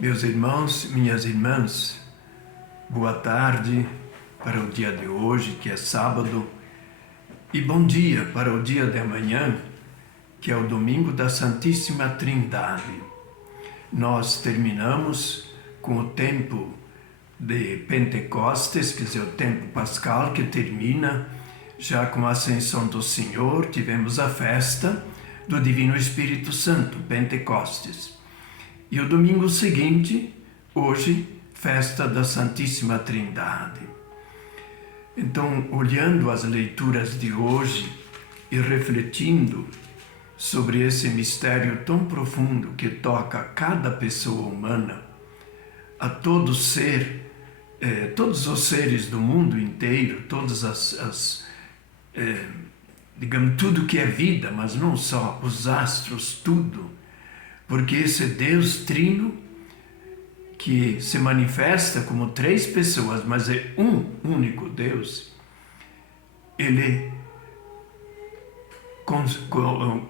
Meus irmãos, minhas irmãs, boa tarde para o dia de hoje, que é sábado, e bom dia para o dia de amanhã, que é o domingo da Santíssima Trindade. Nós terminamos com o tempo de Pentecostes, quer dizer, o tempo pascal, que termina já com a ascensão do Senhor. Tivemos a festa do Divino Espírito Santo, Pentecostes. E o domingo seguinte, hoje, festa da Santíssima Trindade. Então, olhando as leituras de hoje e refletindo sobre esse mistério tão profundo que toca a cada pessoa humana, a todo ser, todos os seres do mundo inteiro, todas digamos, tudo que é vida, mas não só, os astros, tudo, porque esse Deus trino, que se manifesta como três pessoas, mas é um único Deus, ele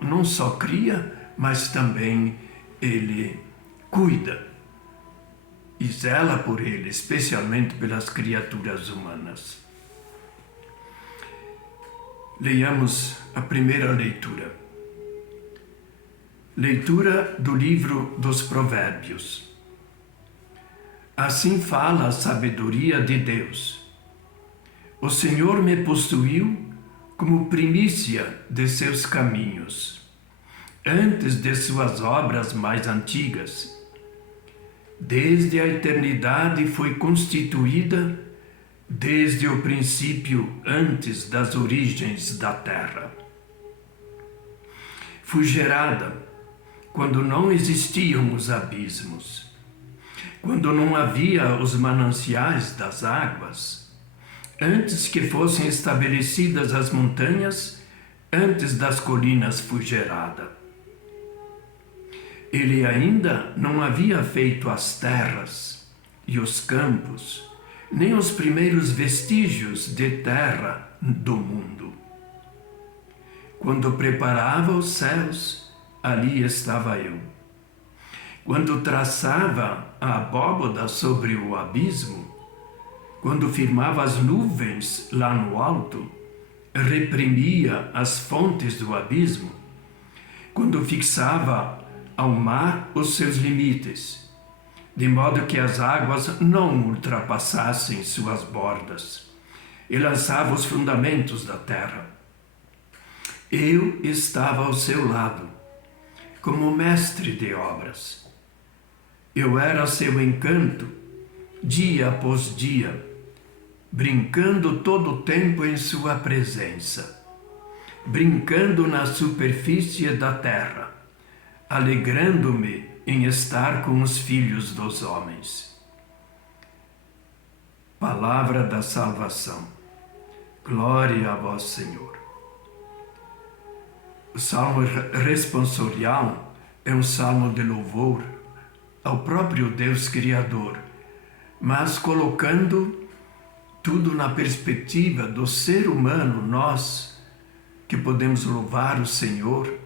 não só cria, mas também ele cuida e zela por ele, especialmente pelas criaturas humanas. Leiamos a primeira leitura. Leitura do livro dos Provérbios. Assim fala a sabedoria de Deus. O Senhor me possuiu como primícia de seus caminhos, antes de suas obras mais antigas. Desde a eternidade foi constituída, desde o princípio, antes das origens da terra. Fui gerada quando não existiam os abismos, quando não havia os mananciais das águas, antes que fossem estabelecidas as montanhas, antes das colinas fui gerada. Ele ainda não havia feito as terras e os campos, nem os primeiros vestígios de terra do mundo. Quando preparava os céus, ali estava eu. Quando traçava a abóbada sobre o abismo, quando firmava as nuvens lá no alto, reprimia as fontes do abismo, quando fixava ao mar os seus limites, de modo que as águas não ultrapassassem suas bordas, e lançava os fundamentos da terra. Eu estava ao seu lado, como mestre de obras. Eu era seu encanto, dia após dia, brincando todo o tempo em sua presença, brincando na superfície da terra, alegrando-me em estar com os filhos dos homens. Palavra da salvação. Glória a vós, Senhor. O salmo responsorial é um salmo de louvor ao próprio Deus Criador, mas colocando tudo na perspectiva do ser humano, nós que podemos louvar o Senhor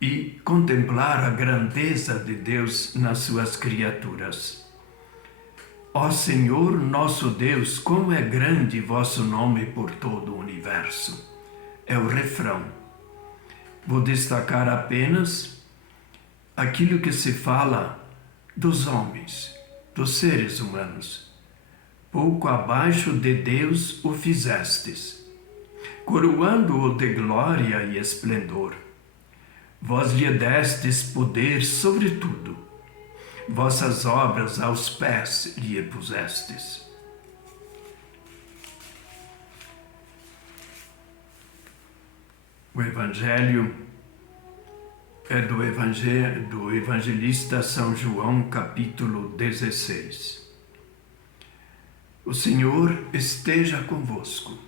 e contemplar a grandeza de Deus nas suas criaturas. Ó Senhor, nosso Deus, como é grande vosso nome por todo o universo. É o refrão. Vou destacar apenas aquilo que se fala dos homens, dos seres humanos. Pouco abaixo de Deus o fizestes, coroando-o de glória e esplendor. Vós lhe destes poder sobre tudo, vossas obras aos pés lhe pusestes. O Evangelho é do evangelista São João, capítulo 16. O Senhor esteja convosco,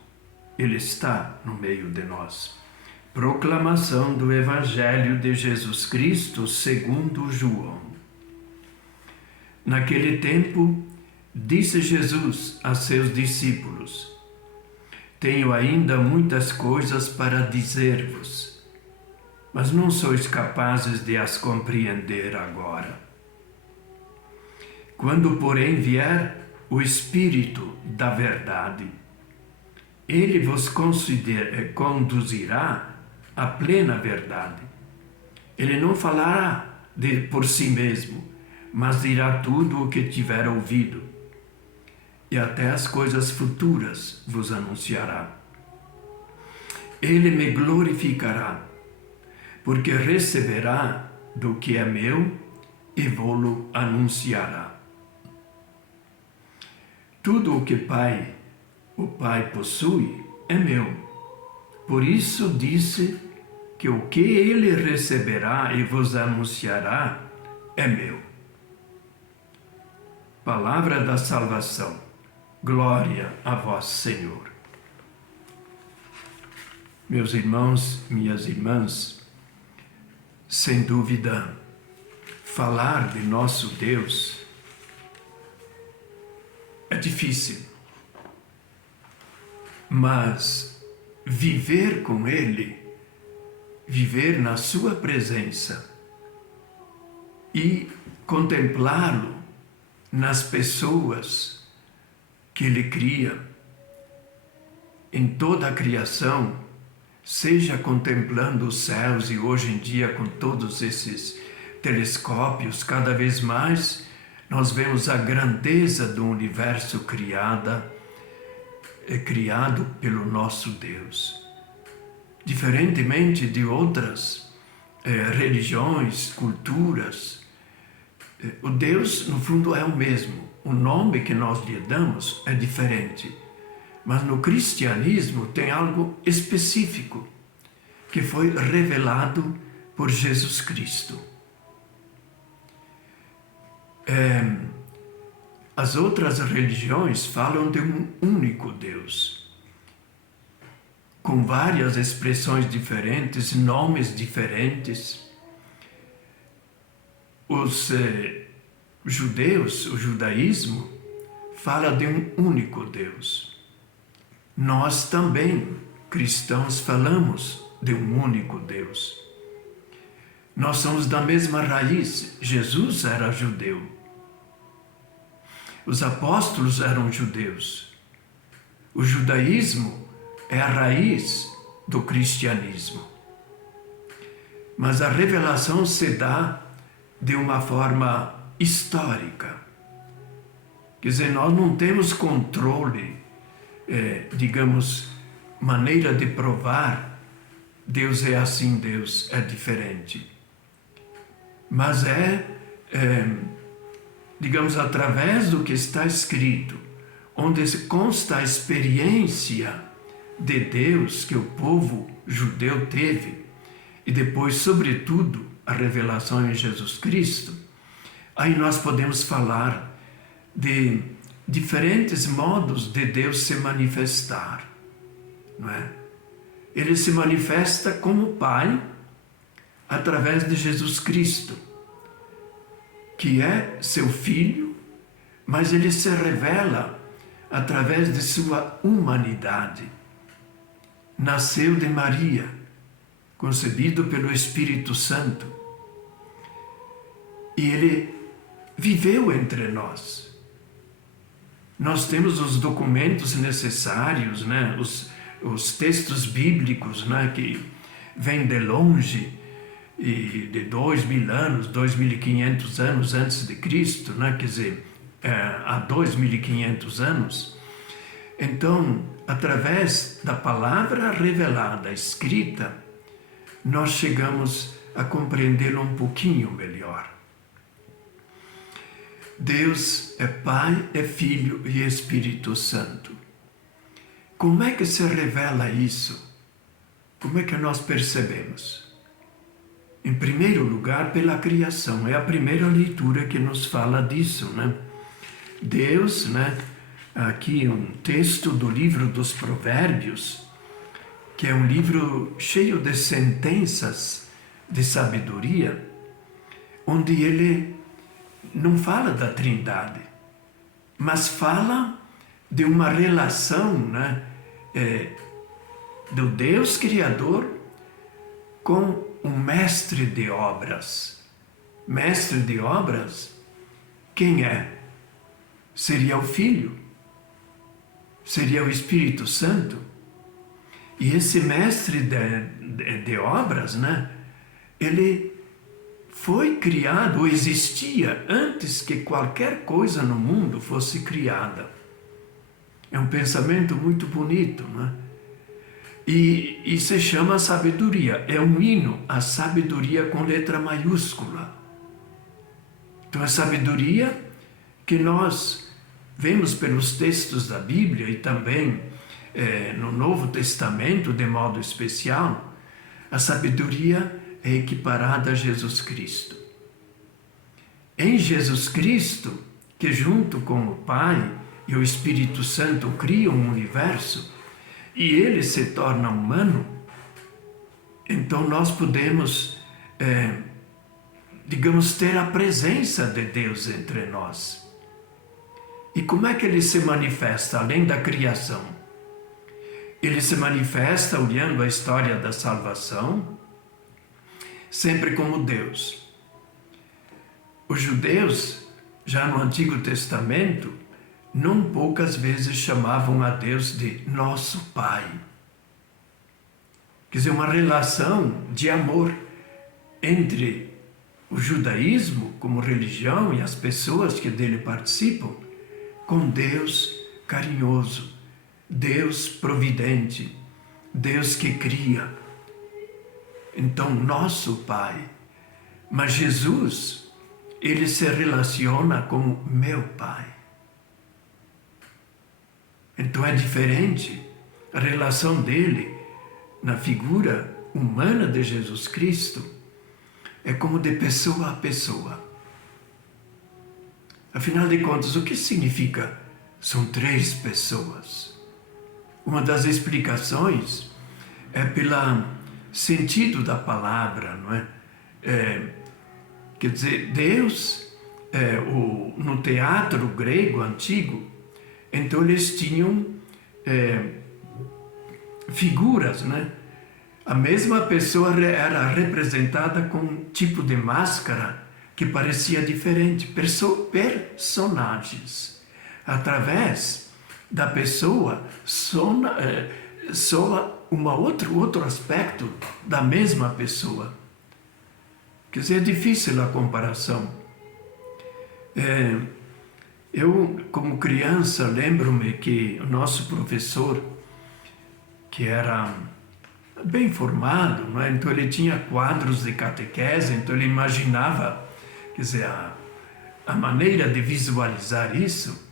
Ele está no meio de nós. Proclamação do Evangelho de Jesus Cristo segundo João. Naquele tempo, disse Jesus a seus discípulos: Tenho ainda muitas coisas para dizer-vos, mas não sois capazes de as compreender agora. Quando, porém, vier o Espírito da verdade, ele vos conduzirá à plena verdade. Ele não falará por si mesmo, mas dirá tudo o que tiver ouvido, e até as coisas futuras vos anunciará. Ele me glorificará, porque receberá do que é meu e vô-lo anunciará. Tudo o que o Pai possui é meu. Por isso disse que o que ele receberá e vos anunciará é meu. Palavra da salvação. Glória a vós, Senhor. Meus irmãos, minhas irmãs, sem dúvida, falar de nosso Deus é difícil, mas viver com Ele, viver na Sua presença e contemplá-lo nas pessoas que Ele cria, em toda a criação, seja contemplando os céus e hoje em dia com todos esses telescópios, cada vez mais nós vemos a grandeza do universo criado pelo nosso Deus. Diferentemente de outras religiões, culturas, o Deus, no fundo, é o mesmo. O nome que nós lhe damos é diferente. Mas no cristianismo tem algo específico que foi revelado por Jesus Cristo. As outras religiões falam de um único Deus, com várias expressões diferentes, nomes diferentes. Os judeus, o judaísmo, fala de um único Deus. Nós também, cristãos, falamos de um único Deus. Nós somos da mesma raiz. Jesus era judeu. Os apóstolos eram judeus. O judaísmo é a raiz do cristianismo. Mas a revelação se dá de uma forma histórica. Quer dizer, nós não temos controle, digamos, maneira de provar Deus é assim, Deus é diferente. Mas digamos, através do que está escrito, onde consta a experiência de Deus que o povo judeu teve, e depois, sobretudo, a revelação em Jesus Cristo, aí nós podemos falar de diferentes modos de Deus se manifestar, não é? Ele se manifesta como Pai através de Jesus Cristo, que é seu Filho, mas ele se revela através de sua humanidade. Nasceu de Maria, concebido pelo Espírito Santo, e ele viveu entre nós. Nós temos os documentos necessários, né? Os textos bíblicos, né? Que vêm de longe, e de 2.000 anos, 2.500 anos antes de Cristo, né? Quer dizer, há 2.500 anos. Então, através da palavra revelada, escrita, nós chegamos a compreendê-lo um pouquinho melhor. Deus é Pai, é Filho e Espírito Santo. Como é que se revela isso? Como é que nós percebemos? Em primeiro lugar, pela criação. É a primeira leitura que nos fala disso, né? Deus, né? Aqui um texto do livro dos Provérbios, que é um livro cheio de sentenças de sabedoria, onde ele não fala da Trindade, mas fala de uma relação, né, do Deus Criador com um mestre de obras. Mestre de obras, quem é? seria o Filho, seria o Espírito Santo. E esse mestre de obras, né? Ele foi criado, ou existia antes que qualquer coisa no mundo fosse criada. É um pensamento muito bonito, né? E se chama sabedoria. É um hino à sabedoria com letra maiúscula. Então, a sabedoria que nós vemos pelos textos da Bíblia e também no Novo Testamento, de modo especial, a sabedoria é equiparada a Jesus Cristo. Em Jesus Cristo, que junto com o Pai e o Espírito Santo criam um universo, e ele se torna humano, então nós podemos, digamos, ter a presença de Deus entre nós. E como é que ele se manifesta, além da criação? Ele se manifesta olhando a história da salvação, sempre como Deus. Os judeus, já no Antigo Testamento, não poucas vezes chamavam a Deus de nosso Pai. Quer dizer, uma relação de amor entre o judaísmo como religião e as pessoas que dele participam, com Deus carinhoso, Deus providente, Deus que cria. Então, nosso Pai. Mas Jesus, ele se relaciona como meu Pai. Então é diferente a relação dele na figura humana de Jesus Cristo, é como de pessoa a pessoa. Afinal de contas, o que significa? São três pessoas. Uma das explicações é pelo sentido da palavra, não é? Quer dizer, Deus, no teatro grego antigo, então eles tinham figuras, né? A mesma pessoa era representada com um tipo de máscara que parecia diferente, personagens. Através da pessoa soa outro aspecto da mesma pessoa. Quer dizer, é difícil a comparação. Eu, como criança, lembro-me que o nosso professor, que era bem formado, não é? Então ele tinha quadros de catequese, então ele imaginava, quer dizer, a maneira de visualizar isso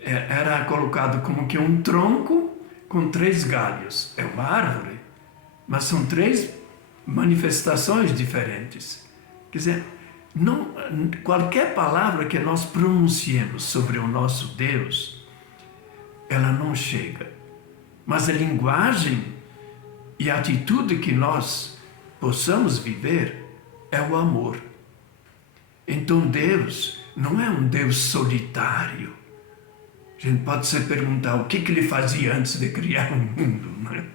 era colocado como que um tronco com 3 galhos. É uma árvore, mas são 3 manifestações diferentes. Quer dizer, não, qualquer palavra que nós pronunciemos sobre o nosso Deus, ela não chega. Mas a linguagem e a atitude que nós possamos viver é o amor. Então Deus não é um Deus solitário. A gente pode se perguntar o que ele fazia antes de criar o mundo, né?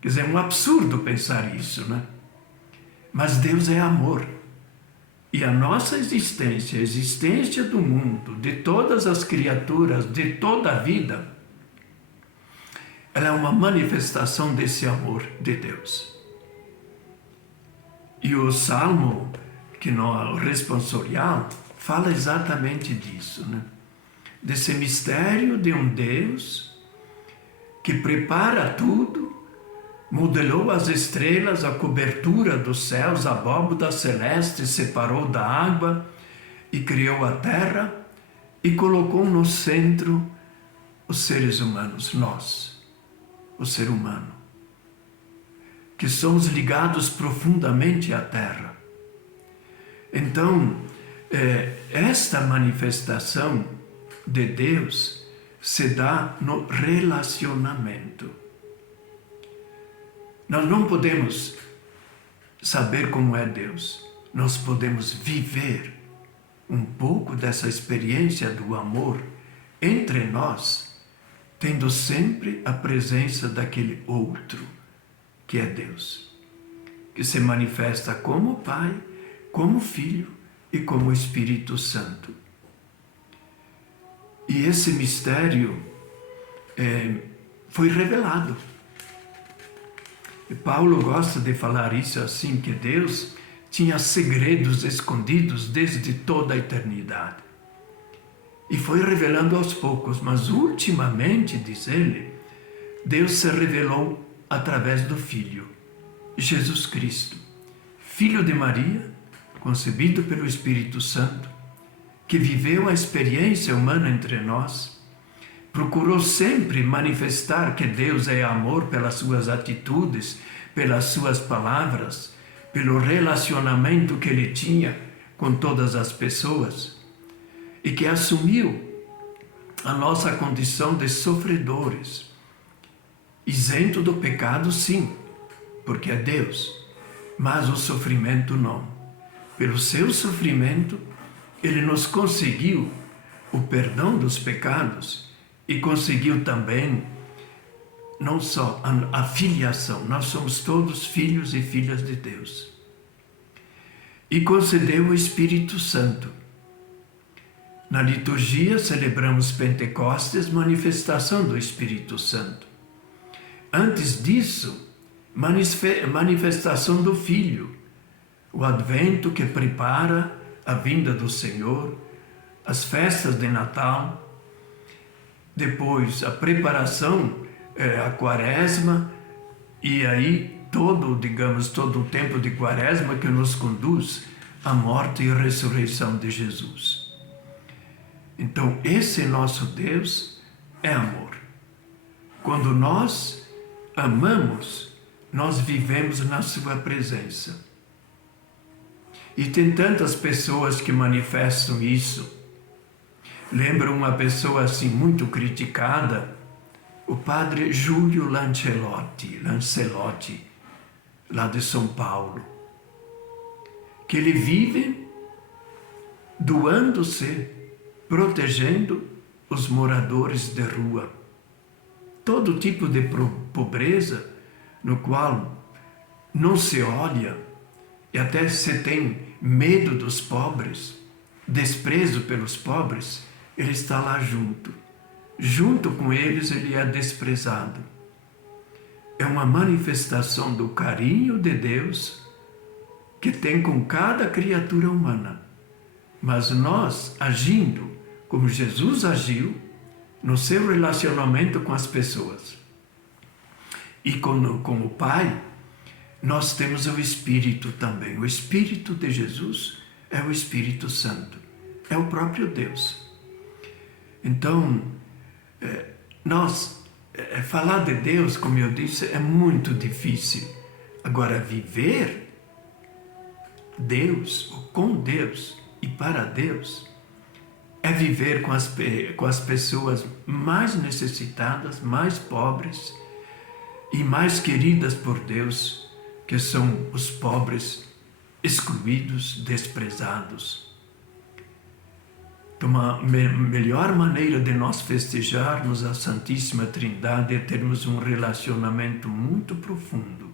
Quer dizer, é um absurdo pensar isso, né? Mas Deus é amor. E a nossa existência, a existência do mundo, de todas as criaturas, de toda a vida, ela é uma manifestação desse amor de Deus. E o Salmo, que no responsorial, fala exatamente disso, né? Desse mistério de um Deus que prepara tudo, modelou as estrelas, a cobertura dos céus, a abóbada celeste, separou da água e criou a terra e colocou no centro os seres humanos, nós, o ser humano, que somos ligados profundamente à terra. Então, esta manifestação de Deus se dá no relacionamento. Nós não podemos saber como é Deus. Nós podemos viver um pouco dessa experiência do amor entre nós, tendo sempre a presença daquele outro, que é Deus, que se manifesta como Pai, como Filho e como Espírito Santo. E esse mistério foi revelado. E Paulo gosta de falar isso assim, que Deus tinha segredos escondidos desde toda a eternidade. E foi revelando aos poucos, mas ultimamente, diz ele, Deus se revelou através do Filho, Jesus Cristo, Filho de Maria, concebido pelo Espírito Santo, que viveu a experiência humana entre nós, procurou sempre manifestar que Deus é amor pelas suas atitudes, pelas suas palavras, pelo relacionamento que ele tinha com todas as pessoas, e que assumiu a nossa condição de sofredores, isento do pecado, sim, porque é Deus, mas o sofrimento não. Pelo seu sofrimento, ele nos conseguiu o perdão dos pecados e conseguiu também não só a filiação, nós somos todos filhos e filhas de Deus. E concedeu o Espírito Santo. Na liturgia celebramos Pentecostes, manifestação do Espírito Santo. Antes disso, manifestação do Filho, o advento que prepara a vinda do Senhor, as festas de Natal, depois a preparação, a Quaresma, e aí todo o tempo de Quaresma que nos conduz à morte e ressurreição de Jesus. Então, esse nosso Deus é amor. Quando nós amamos, nós vivemos na sua presença. E tem tantas pessoas que manifestam isso. Lembro uma pessoa assim muito criticada, o padre Júlio Lancelotti, lá de São Paulo, que ele vive doando-se, protegendo os moradores de rua. Todo tipo de pobreza no qual não se olha e até se tem medo dos pobres, desprezo pelos pobres, ele está lá junto. Junto com eles ele é desprezado. É uma manifestação do carinho de Deus que tem com cada criatura humana. Mas nós, agindo como Jesus agiu, no seu relacionamento com as pessoas e com o Pai, nós temos o Espírito também. O Espírito de Jesus é o Espírito Santo, é o próprio Deus. Então, falar de Deus, como eu disse, é muito difícil. Agora, viver Deus, ou com Deus e para Deus, é viver com as pessoas mais necessitadas, mais pobres e mais queridas por Deus, que são os pobres, excluídos, desprezados. Então, a melhor maneira de nós festejarmos a Santíssima Trindade é termos um relacionamento muito profundo,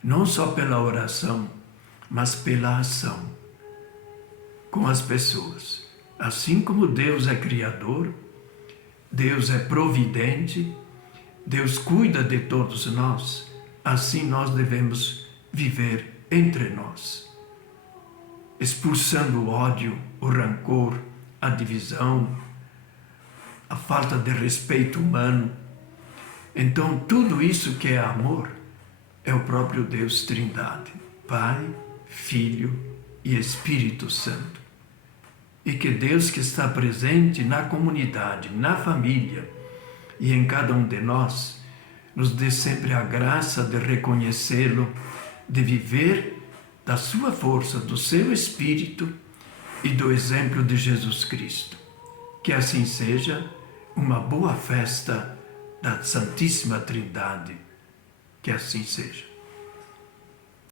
não só pela oração, mas pela ação com as pessoas. Assim como Deus é Criador, Deus é providente, Deus cuida de todos nós, assim nós devemos viver entre nós, expulsando o ódio, o rancor, a divisão, a falta de respeito humano. Então, tudo isso que é amor é o próprio Deus Trindade, Pai, Filho e Espírito Santo. E que Deus que está presente na comunidade, na família e em cada um de nós, nos dê sempre a graça de reconhecê-lo, de viver da sua força, do seu Espírito e do exemplo de Jesus Cristo. Que assim seja, uma boa festa da Santíssima Trindade. Que assim seja.